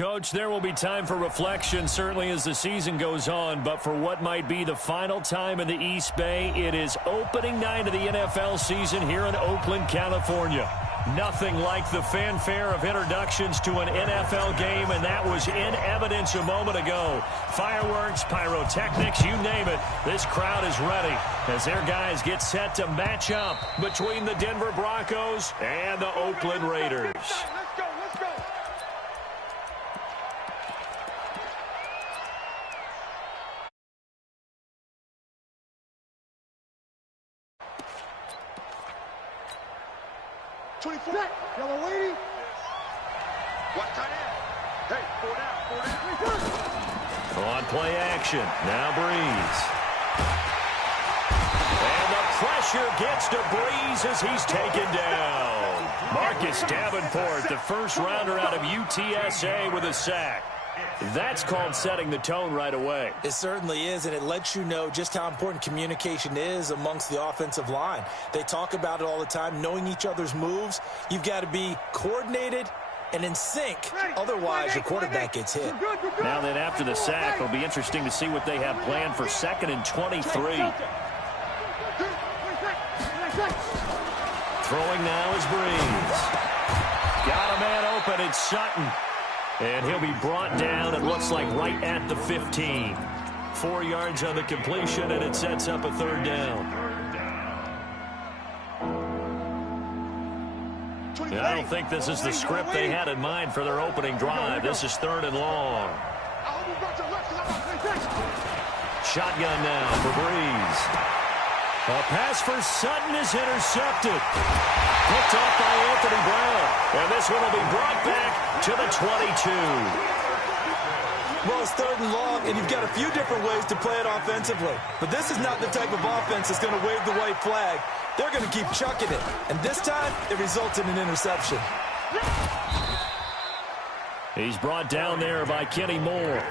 Coach, there will be time for reflection, certainly as the season goes on, but for what might be the final time in the East Bay, it is opening night of the NFL season here in Oakland, California. Nothing like the fanfare of introductions to an NFL game, and that was in evidence a moment ago. Fireworks, pyrotechnics, you name it. This crowd is ready as their guys get set to match up between the Denver Broncos and the Oakland Raiders. Let's go. 24. Yellow lady. What tight end? Hey, 4 down. On play action. Now Breeze. And the pressure gets to Breeze as he's taken down. Marcus Davenport, the first rounder out of UTSA with a sack. That's called setting the tone right away. It certainly is, and it lets you know just how important communication is amongst the offensive line. They talk about it all the time, knowing each other's moves. You've got to be coordinated and in sync. Otherwise, your quarterback gets hit. Now then, after the sack, it'll be interesting to see what they have planned for 2nd and 23. Throwing now is Breeze. Got a man open. It's Sutton. And he'll be brought down, it looks like, right at the 15. 4 yards on the completion, and it sets up a 3rd down. I don't think this is the script they had in mind for their opening drive. This is 3rd and long. Shotgun now for Breeze. A pass for Sutton is intercepted. Picked off by Anthony Brown. And this one will be brought back to the 22. Well, it's 3rd and long, and you've got a few different ways to play it offensively. But this is not the type of offense that's going to wave the white flag. They're going to keep chucking it. And this time, it results in an interception. He's brought down there by Kenny Moore.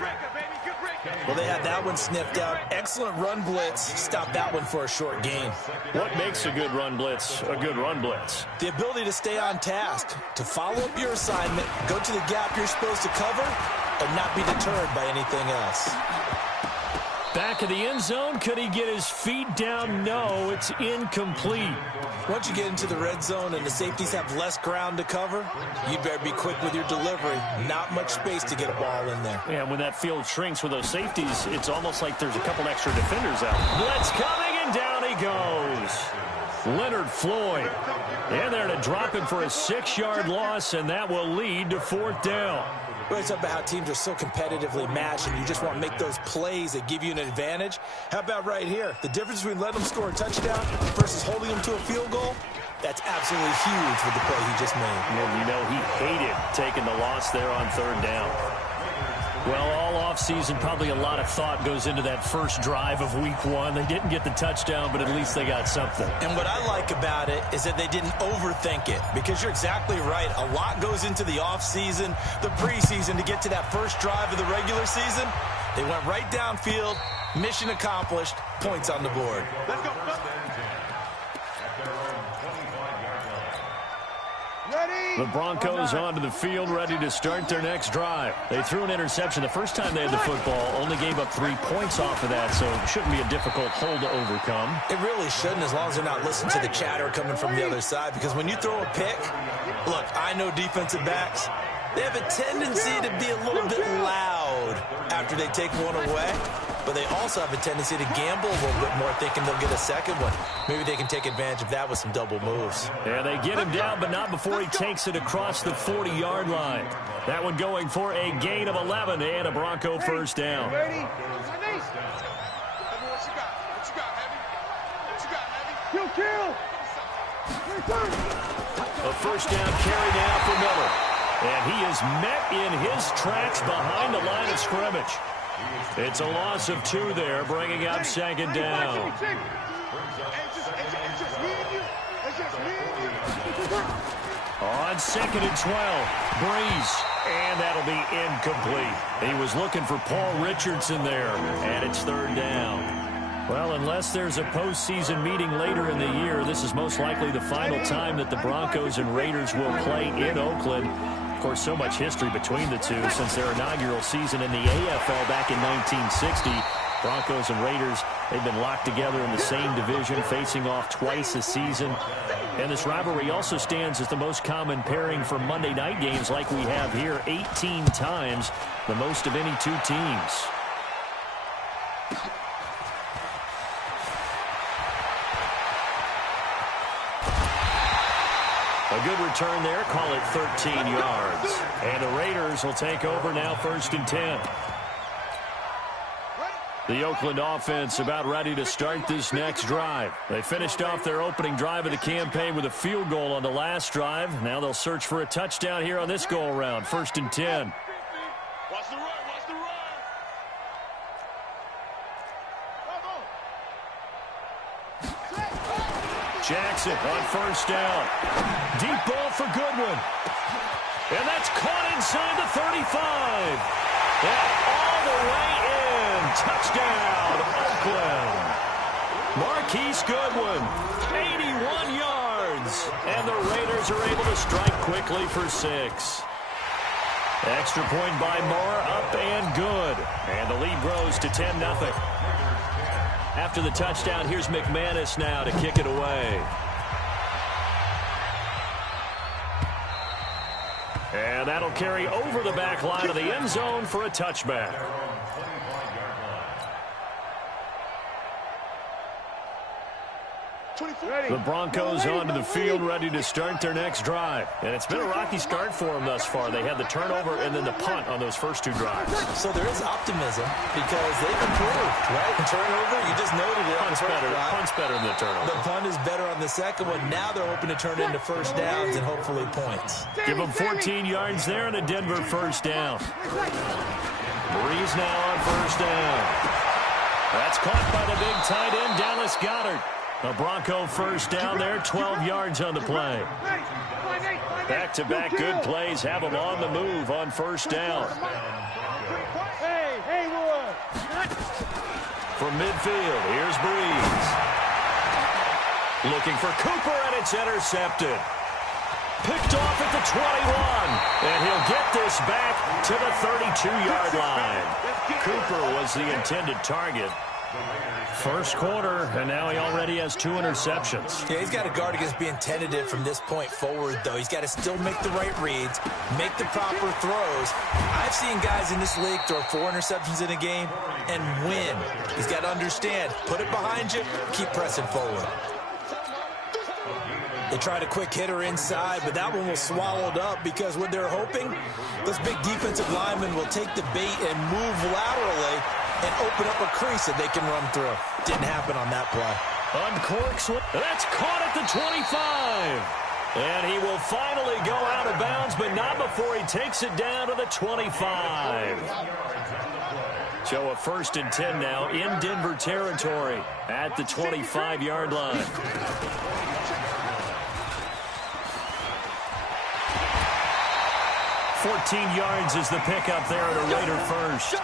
Well, they had that one sniffed out. Excellent run blitz. Stopped that one for a short gain. What makes a good run blitz a good run blitz? The ability to stay on task, to follow up your assignment, go to the gap you're supposed to cover, and not be deterred by anything else. Back of the end zone. Could he get his feet down? No, it's incomplete. Once you get into the red zone and the safeties have less ground to cover, you better be quick with your delivery. Not much space to get a ball in there. Yeah, when that field shrinks with those safeties, it's almost like there's a couple extra defenders out. Blitz coming, and down he goes. Leonard Floyd in there to drop him for a 6-yard loss, and that will lead to 4th down. Well, it's about how teams are so competitively matched, and you just want to make those plays that give you an advantage. How about right here? The difference between letting them score a touchdown versus holding them to a field goal, that's absolutely huge with the play he just made. And you know, he hated taking the loss there on 3rd down. Well, all offseason, probably a lot of thought goes into that first drive of Week 1. They didn't get the touchdown, but at least they got something. And what I like about it is that they didn't overthink it, because you're exactly right. A lot goes into the offseason, the preseason, to get to that first drive of the regular season. They went right downfield, mission accomplished, points on the board. Let's go. The Broncos onto the field, ready to start their next drive. They threw an interception the first time they had the football, only gave up 3 points off of that, so it shouldn't be a difficult hole to overcome. It really shouldn't, as long as they're not listening to the chatter coming from the other side, because when you throw a pick, look, I know defensive backs, they have a tendency to be a little bit loud after they take one away, but they also have a tendency to gamble a little bit more, thinking they'll get a second one. Maybe they can take advantage of that with some double moves. Yeah, they get him down, but not before he takes it across the 40-yard line. That one going for a gain of 11 and a Bronco first down. Ready? What you got, Heavy? Kill! A first down carry now for Miller. And he is met in his tracks behind the line of scrimmage. It's a loss of 2 there, bringing up 2nd down. On 2nd and 12, Breeze, and that'll be incomplete. He was looking for Paul Richardson there, and it's 3rd down. Well, unless there's a postseason meeting later in the year, this is most likely the final time that the Broncos and Raiders will play in Oakland. Of course, so much history between the two since their inaugural season in the AFL back in 1960. Broncos and Raiders, they've been locked together in the same division, facing off twice a season. And this rivalry also stands as the most common pairing for Monday night games like we have here, 18 times, the most of any two teams. A good return there, call it 13 yards. And the Raiders will take over now, 1st and 10. The Oakland offense about ready to start this next drive. They finished off their opening drive of the campaign with a field goal on the last drive. Now they'll search for a touchdown here on this go-around, 1st and 10. Watch the run, watch the run. Jackson on 1st down. Deep ball for Goodwin. And that's caught inside the 35. And all the way in. Touchdown, Oakland. Marquise Goodwin, 81 yards. And the Raiders are able to strike quickly for 6. Extra point by Moore, up and good. And the lead grows to 10-0. After the touchdown, here's McManus now to kick it away. And that'll carry over the back line of the end zone for a touchback. The Broncos onto the field, ready to start their next drive. And it's been a rocky start for them thus far. They had the turnover and then the punt on those first 2 drives. So there is optimism because they've improved, right? The turnover, you just noted it. Punt's better than the turnover. The punt is better on the second one. Now they're hoping to turn it into first downs and hopefully points. Give them 14 yards there and a Denver first down. Breeze now on 1st down. That's caught by the big tight end, Dallas Goedert. A Bronco first down there, 12 yards on the play. Back-to-back good plays have them on the move on 1st down. From midfield, here's Breeze. Looking for Cooper, and it's intercepted. Picked off at the 21, and he'll get this back to the 32-yard line. Cooper was the intended target. First quarter, and now he already has 2 interceptions. Yeah, he's got to guard against being tentative from this point forward, though. He's got to still make the right reads, make the proper throws. I've seen guys in this league throw 4 interceptions in a game and win. He's got to understand, put it behind you, keep pressing forward. They tried a quick hitter inside, but that one was swallowed up because what they're hoping, those big defensive linemen will take the bait and move laterally and open up a crease that they can run through. Didn't happen on that play. Uncorks. That's caught at the 25. And he will finally go out of bounds, but not before he takes it down to the 25. So a 1st and 10 now in Denver territory at the 25-yard line. $14 yards is the pickup there at a Raider first.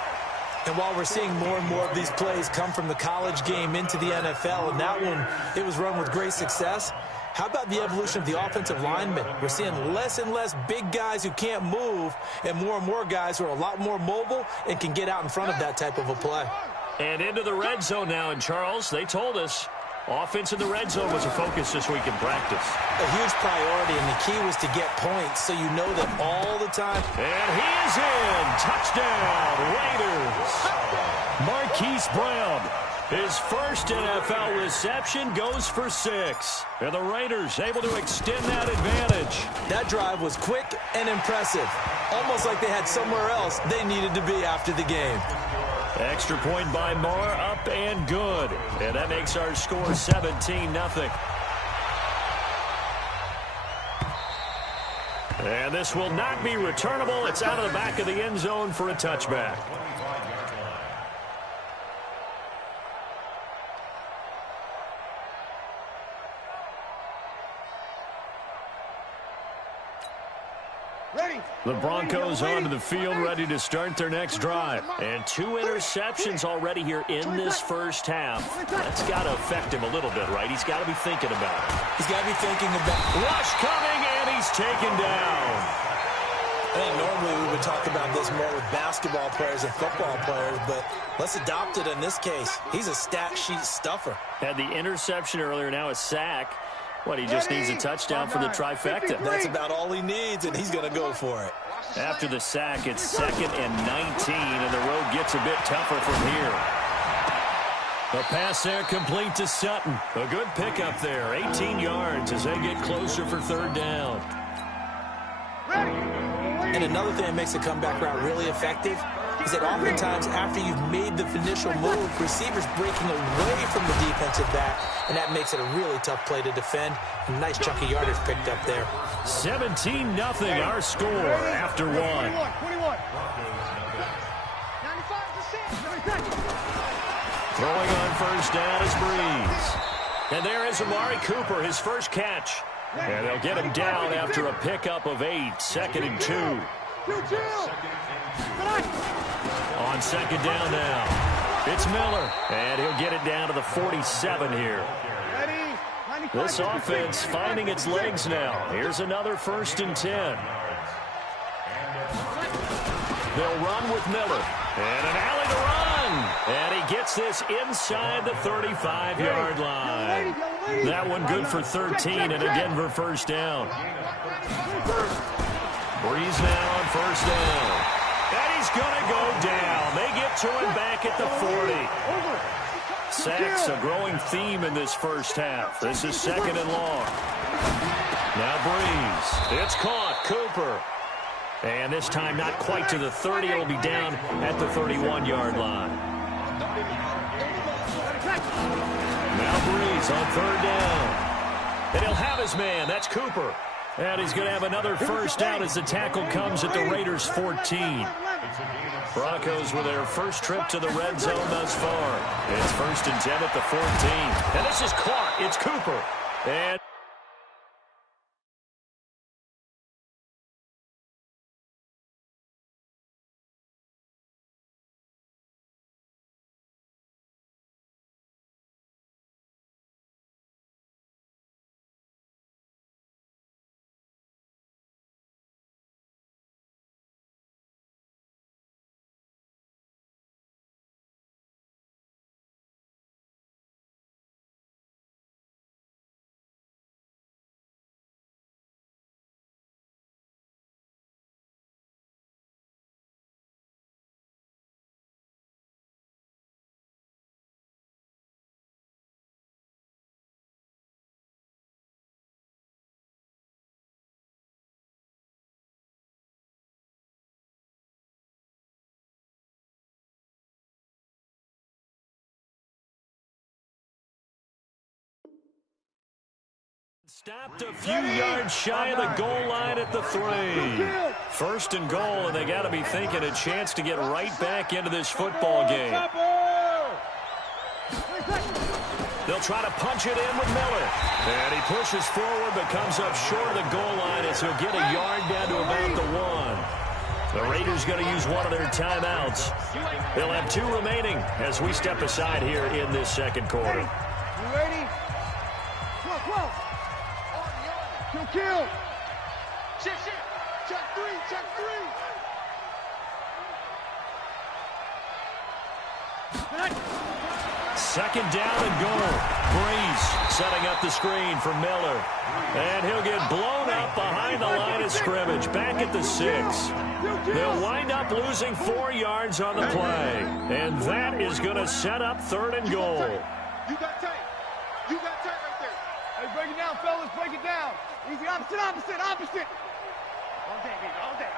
And while we're seeing more and more of these plays come from the college game into the NFL, and that one, it was run with great success, how about the evolution of the offensive linemen? We're seeing less and less big guys who can't move and more guys who are a lot more mobile and can get out in front of that type of a play. And into the red zone now, and Charles, they told us offense in the red zone was a focus this week in practice. A huge priority, and the key was to get points so you know that all the time. And he is in. Touchdown, Raiders. Marquise Brown, his first NFL reception, goes for 6. And the Raiders able to extend that advantage. That drive was quick and impressive. Almost like they had somewhere else they needed to be after the game. Extra point by Moore, up and good. And that makes our score 17-0. And this will not be returnable. It's out of the back of the end zone for a touchback. The Broncos onto the field, ready to start their next drive. And 2 interceptions already here in this first half. That's got to affect him a little bit, right? He's got to be thinking about it. He's got to be thinking about it. Rush coming, and he's taken down. I think normally we would talk about this more with basketball players and football players, but let's adopt it in this case. He's a stat sheet stuffer. Had the interception earlier, now a sack. What, he just needs a touchdown for the trifecta. That's about all he needs, and he's going to go for it. After the sack, it's 2nd and 19, and the road gets a bit tougher from here. The pass there complete to Sutton. A good pickup there, 18 yards as they get closer for 3rd down. And another thing that makes a comeback route really effective is that oftentimes after you've made the initial move, receivers breaking away from the defensive back, and that makes it a really tough play to defend. A nice chunky yardage picked up there. 17-0 our score after 1. Throwing on 1st down is Breeze. And there is Amari Cooper, his first catch. And they'll get him down after a pickup of 8, 2nd and 2. On 2nd down now, it's Miller. And he'll get it down to the 47 here. This offense finding its legs now. Here's another 1st and 10. They'll run with Miller. And an alley to run. And he gets this inside the 35-yard line. That one good for 13 and a Denver 1st down. Breeze now on 1st down. And he's going to go down. They get to him back at the 40. Sacks a growing theme in this 1st half. This is 2nd and long. Now Breeze. It's caught. Cooper. And this time not quite to the 30. It'll be down at the 31-yard line. Now Breeze on 3rd down. And he'll have his man. That's Cooper. And he's going to have another 1st down as the tackle comes at the Raiders' 14. Broncos with their first trip to the red zone thus far. It's 1st and 10 at the 14. And this is caught. It's Cooper. And stopped a few yards shy of the goal line at the 3. 1st and goal, and they got to be thinking a chance to get right back into this football game. They'll try to punch it in with Miller. And he pushes forward but comes up short of the goal line as he'll get a yard down to about the 1. The Raiders going to use one of their timeouts. They'll have 2 remaining as we step aside here in this 2nd quarter. You ready? Come on. Kill. Check 3. 2nd down and goal. Breeze setting up the screen for Miller. And he'll get blown up behind the line of scrimmage. Back at the 6. They'll wind up losing 4 yards on the play. And that is going to set up 3rd and goal. You got tape right there. Hey, break it down, fellas. Break it down. Easy, opposite. All day, baby, all day.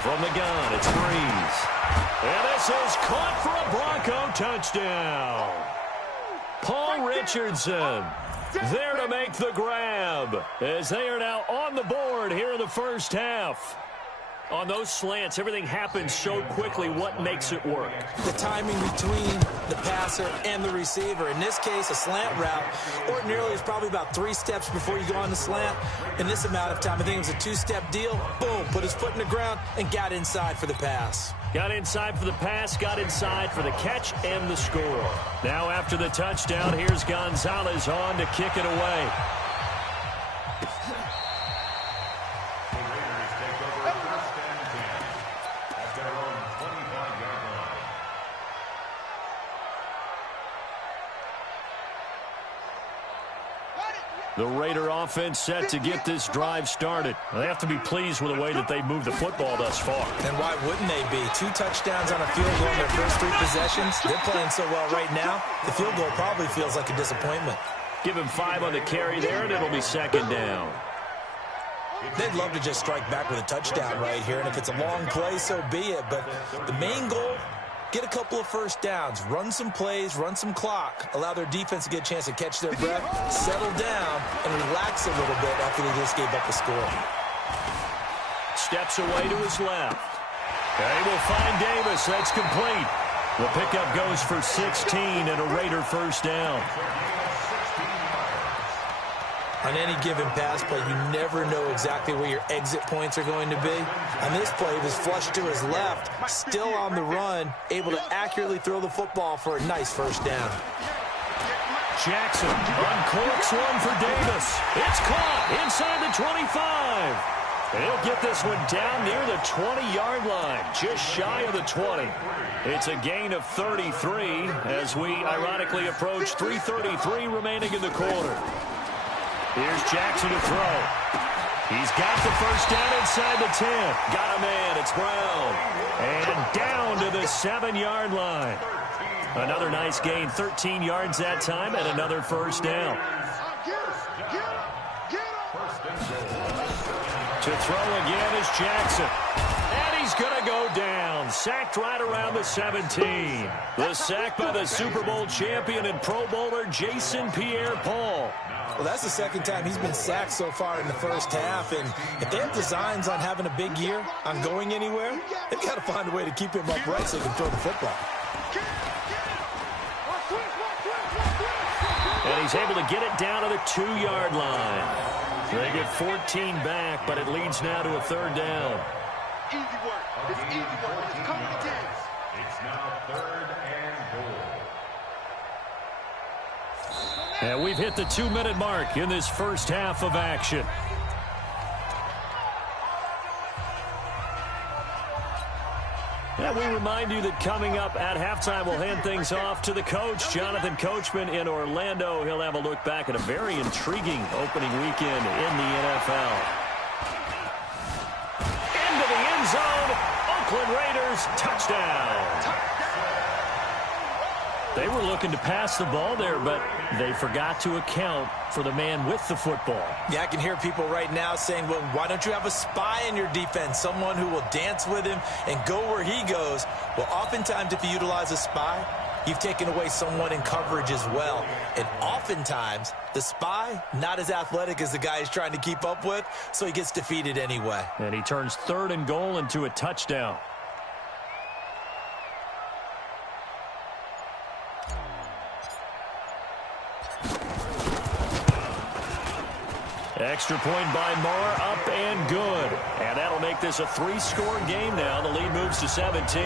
From the gun, it's Breeze. And this is caught for a Bronco touchdown. Paul Richardson there to make the grab as they are now on the board here in the 1st half. On those slants, everything happens so quickly. What makes it work? The timing between the passer and the receiver. In this case, a slant route ordinarily is probably about 3 steps before you go on the slant. In this amount of time, I think it was a 2-step deal. Boom, put his foot in the ground and got inside for the pass. Got inside for the pass, got inside for the catch and the score. Now after the touchdown, here's Gonzalez on to kick it away. The Raider offense set to get this drive started. They have to be pleased with the way that they moved the football thus far. And why wouldn't they be? 2 touchdowns on a field goal in their first 3 possessions. They're playing so well right now, the field goal probably feels like a disappointment. Give him 5 on the carry there, and it'll be second down. They'd love to just strike back with a touchdown right here, and if it's a long play, so be it. But the main goal, get a couple of first downs, run some plays, run some clock, allow their defense to get a chance to catch their breath, settle down, and relax a little bit after they just gave up the score. Steps away to his left. They will find Davis. That's complete. The pickup goes for 16 and a Raider first down. On any given pass play, you never know exactly where your exit points are going to be. On this play, he was flushed to his left, still on the run, able to accurately throw the football for a nice first down. Jackson uncorks one for Davis. It's caught inside the 25. And he'll get this one down near the 20-yard line, just shy of the 20. It's a gain of 33 as we ironically approach 3:33 remaining in the quarter. Here's Jackson to throw. He's got the first down inside the 10. Got a man. It's Brown. And down to the 7-yard line. Another nice gain. 13 yards that time and another first down. To throw again is Jackson. And he's going to go down. Sacked right around the 17. The sack by the Super Bowl champion and Pro Bowler Jason Pierre-Paul. Well, that's the second time he's been sacked so far in the first half, and if they have designs on having a big year, on going anywhere, they've got to find a way to keep him upright so he can throw the football. And he's able to get it down to the 2-yard line. They get 14 back, but it leads now to a third down. Easy work. It's easy work. It's coming again. It's now 3rd and goal. And we've hit the 2-minute mark in this first half of action. And we remind you that coming up at halftime, we'll hand things off to the coach, Jonathan Coachman in Orlando. He'll have a look back at a very intriguing opening weekend in the NFL. Into the end zone, Oakland Raiders, touchdown. They were looking to pass the ball there, but they forgot to account for the man with the football. Yeah, I can hear people right now saying, well, why don't you have a spy in your defense, someone who will dance with him and go where he goes? Well, oftentimes if you utilize a spy, you've taken away someone in coverage as well. And oftentimes, the spy, not as athletic as the guy he's trying to keep up with, so he gets defeated anyway. And he turns 3rd and goal into a touchdown. Extra point by Marr, up and good. And that'll make this a 3-score game now. The lead moves to 17.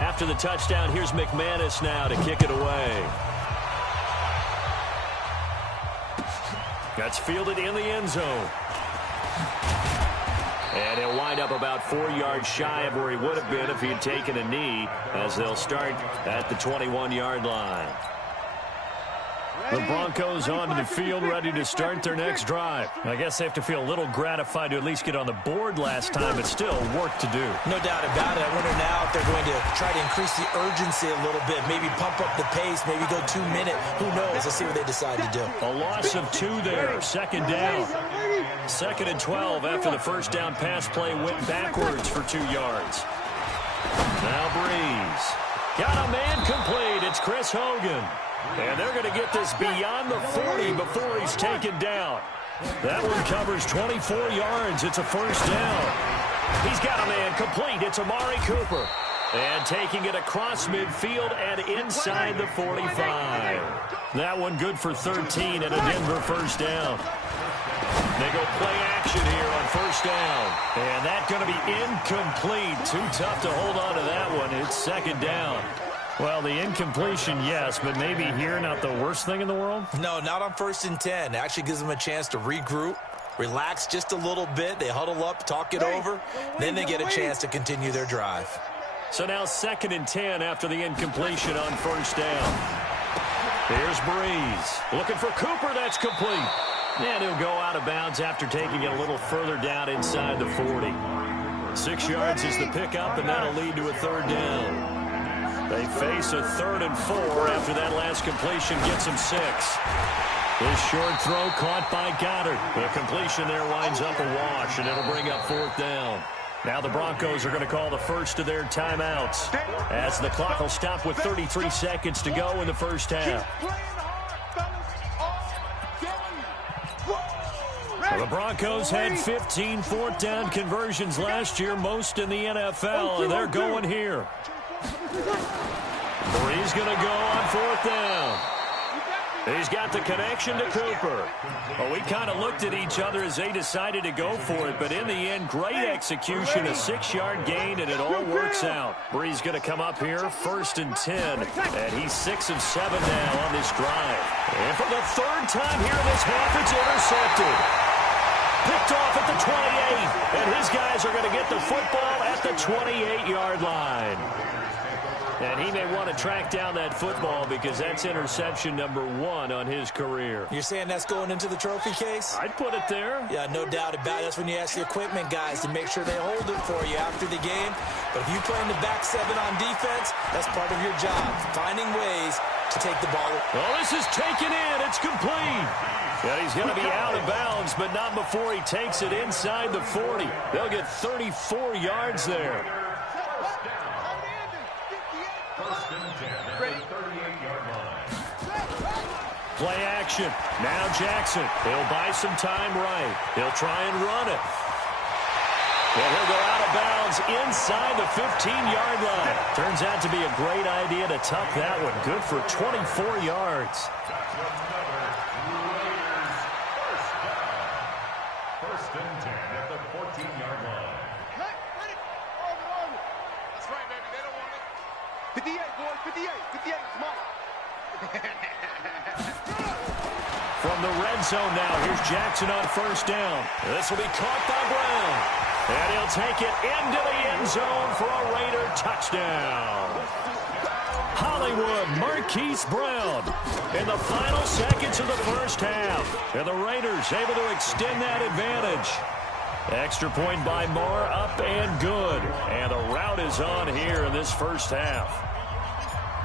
After the touchdown, here's McManus now to kick it away. That's fielded in the end zone. And he'll wind up about 4 yards shy of where he would have been if he had taken a knee, as they'll start at the 21-yard line. The Broncos onto the field, ready to start their next drive. I guess they have to feel a little gratified to at least get on the board last time, but still work to do. No doubt about it. I wonder now if they're going to try to increase the urgency a little bit, maybe pump up the pace, maybe go 2-minute. Who knows? Let's see what they decide to do. A loss of 2 there, second down. 2nd and 12 after the first down pass play went backwards for 2 yards. Now Breeze. Got a man complete. It's Chris Hogan. And they're going to get this beyond the 40 before he's taken down. That one covers 24 yards. It's a first down. He's got a man complete. It's Amari Cooper. And taking it across midfield and inside the 45. That one good for 13 and a Denver first down. They go play action here on first down. And that's going to be incomplete. Too tough to hold on to that one. It's second down. Well, the incompletion, yes, but maybe here not the worst thing in the world? No, not on 1st and 10. It actually gives them a chance to regroup, relax just a little bit. They huddle up, talk it over. Then they get a chance to continue their drive. So now 2nd and 10 after the incompletion on first down. Here's Breeze. Looking for Cooper. That's complete. And he'll go out of bounds after taking it a little further down inside the 40. 6 yards is the pickup, and that'll lead to a 3rd down. They face a 3rd and 4 after that last completion gets them 6. This short throw caught by Goddard. The completion there winds up a wash, and it'll bring up 4th down. Now the Broncos are going to call the first of their timeouts as the clock will stop with 33 seconds to go in the first half. The Broncos had 15 4th down conversions last year, most in the NFL, and they're going here. Breeze going to go on 4th down. He's got the connection to Cooper. Well, we kind of looked at each other as they decided to go for it, but in the end, great execution, a 6-yard gain, and it all works out. Breeze going to come up here, 1st and 10, and he's 6 of 7 now on this drive. And for the 3rd time here in this half, it's intercepted. Picked off at the 28, and his guys are going to get the football at the 28-yard line. And he may want to track down that football because that's interception number 1 on his career. You're saying that's going into the trophy case? I'd put it there. Yeah, no doubt about it. That's when you ask the equipment guys to make sure they hold it for you after the game. But if you play in the back 7 on defense, that's part of your job, finding ways to take the ball. Oh, this is taken in. It's complete. Yeah, he's going to be out of bounds, but not before he takes it inside the 40. They'll get 34 yards there. Play action. Now Jackson. He'll buy some time right. He'll try and run it. Well, he'll go out of bounds inside the 15-yard line. Turns out to be a great idea to tuck that one. Good for 24 yards. First and 10 at the 14-yard line. That's right, baby. They don't want it. 58, boys. 58. 58. Come on. From the red zone now, here's Jackson on first down. This will be caught by Brown. And he'll take it into the end zone for a Raider touchdown. Hollywood Marquise Brown in the final seconds of the first half. And the Raiders able to extend that advantage. Extra point by Moore, up and good. And the route is on here in this first half.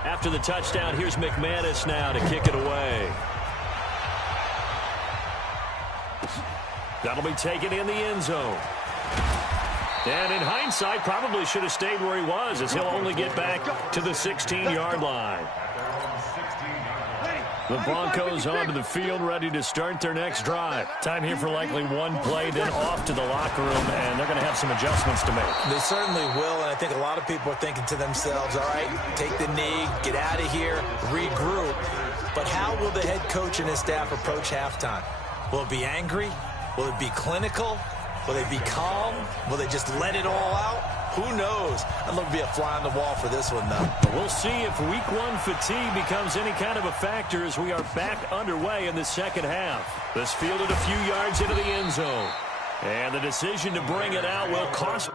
After the touchdown, here's McManus now to kick it away. That'll be taken in the end zone. And in hindsight, probably should have stayed where he was, as he'll only get back to the 16-yard line. The Broncos onto the field, ready to start their next drive. Time here for likely one play, then off to the locker room, and they're going to have some adjustments to make. They certainly will, and I think a lot of people are thinking to themselves, all right, take the knee, get out of here, regroup. But how will the head coach and his staff approach halftime? Will it be angry? Will it be clinical? Will they be calm? Will they just let it all out? Who knows? I'd love to be a fly on the wall for this one, though. We'll see if week 1 fatigue becomes any kind of a factor as we are back underway in the second half. This fielded a few yards into the end zone. And the decision to bring it out will cost...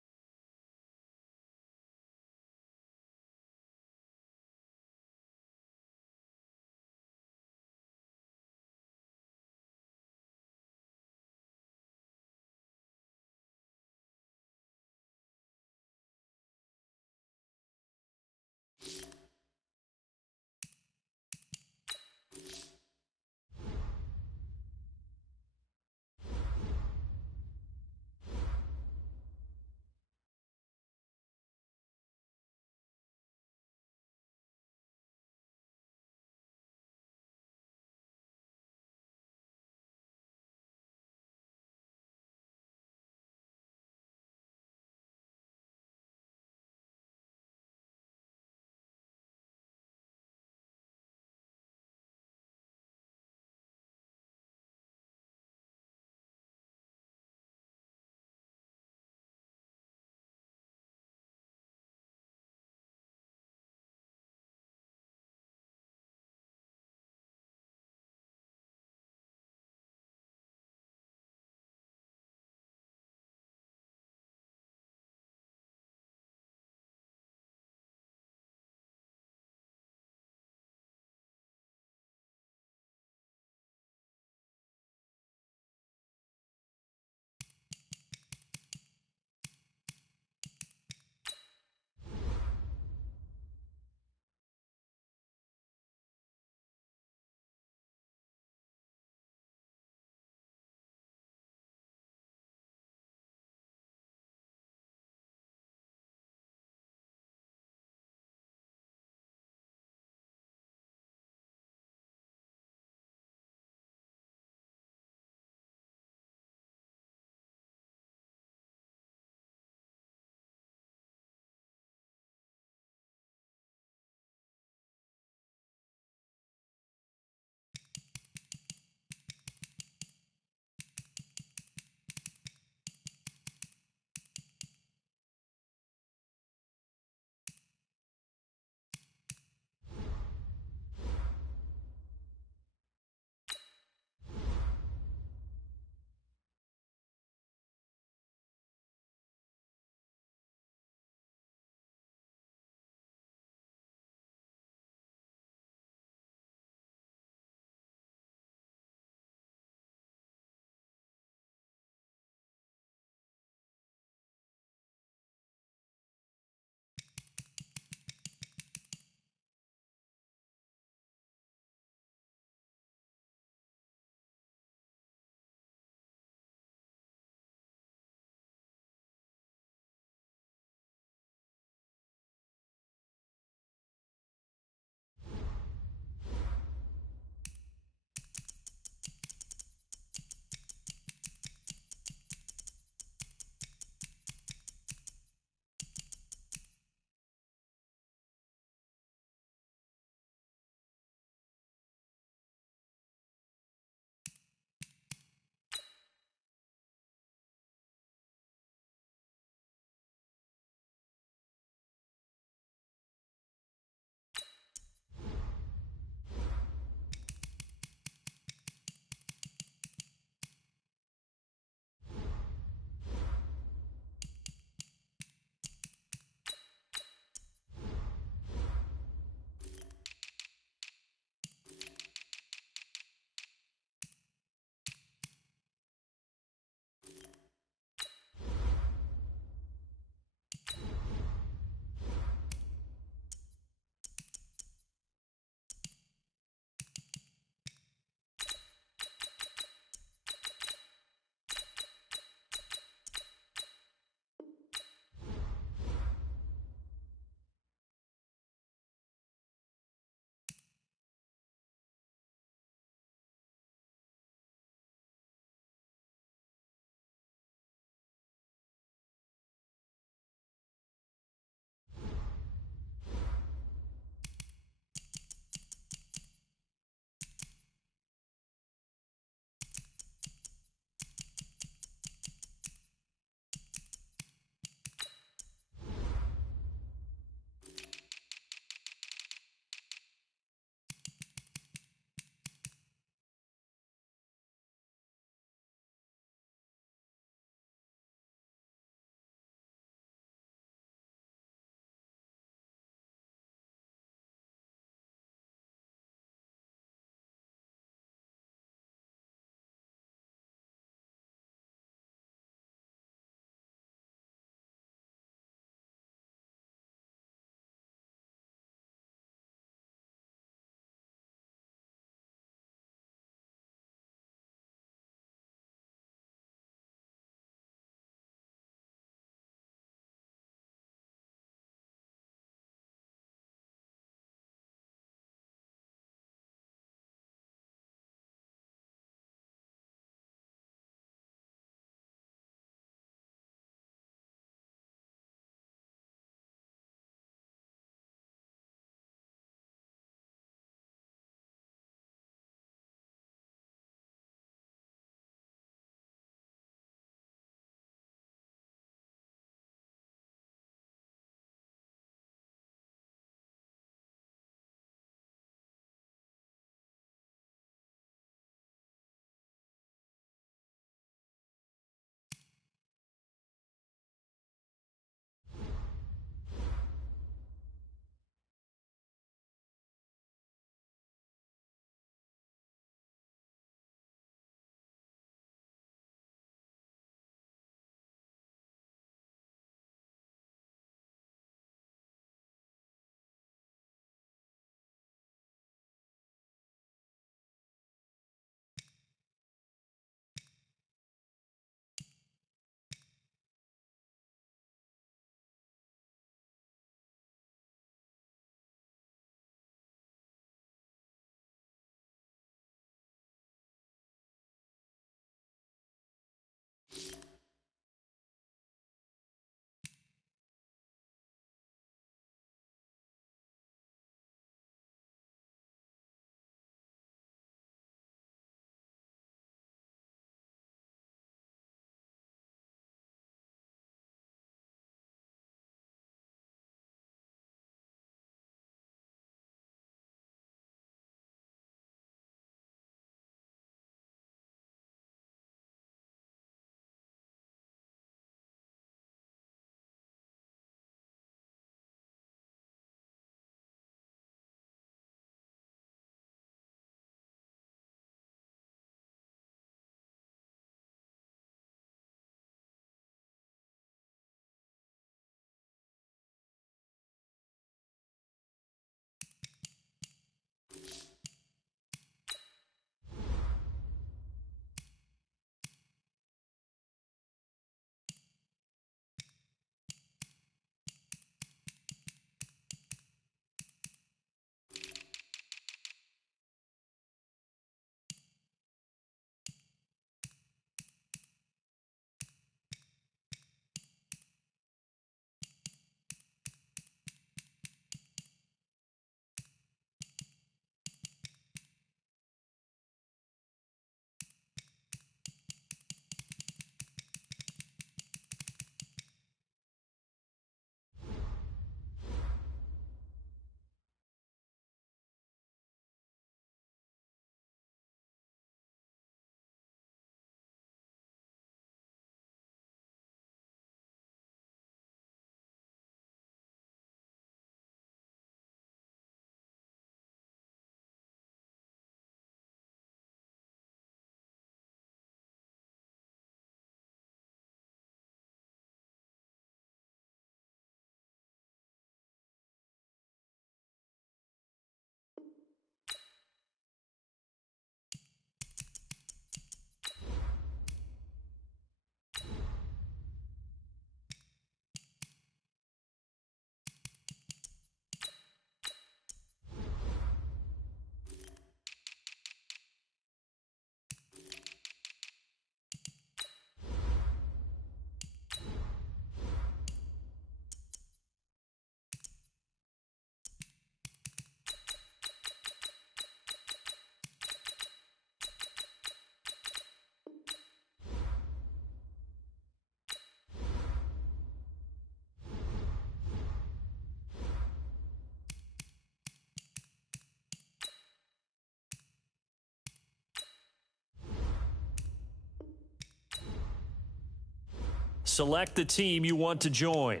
Select the team you want to join.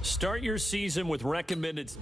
Start your season with recommended...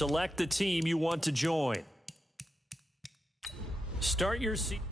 Select the team you want to join. Start your season.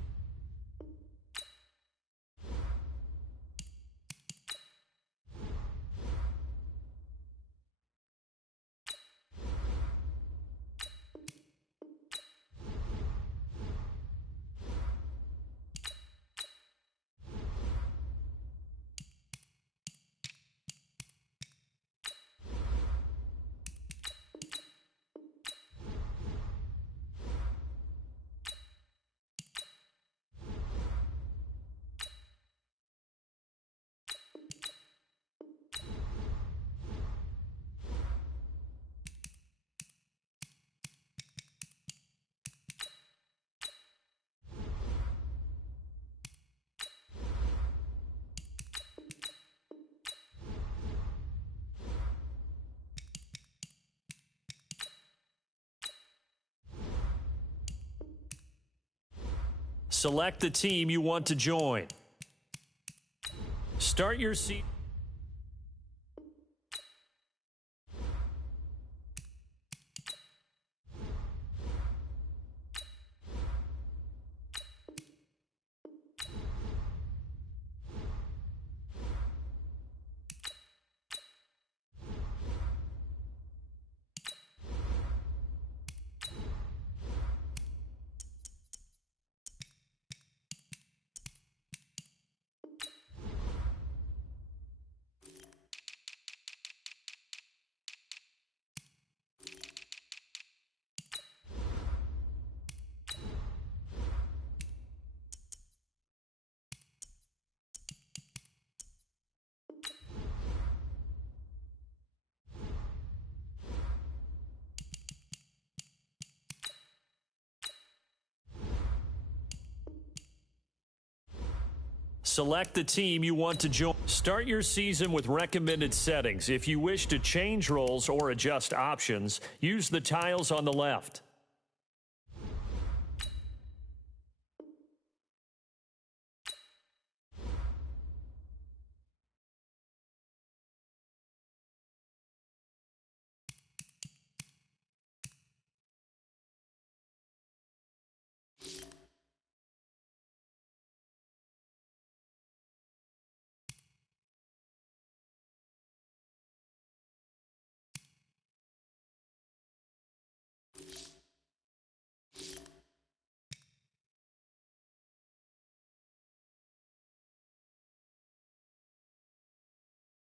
Select the team you want to join. Start your seat. Select the team you want to join. Start your season with recommended settings. If you wish to change roles or adjust options, use the tiles on the left.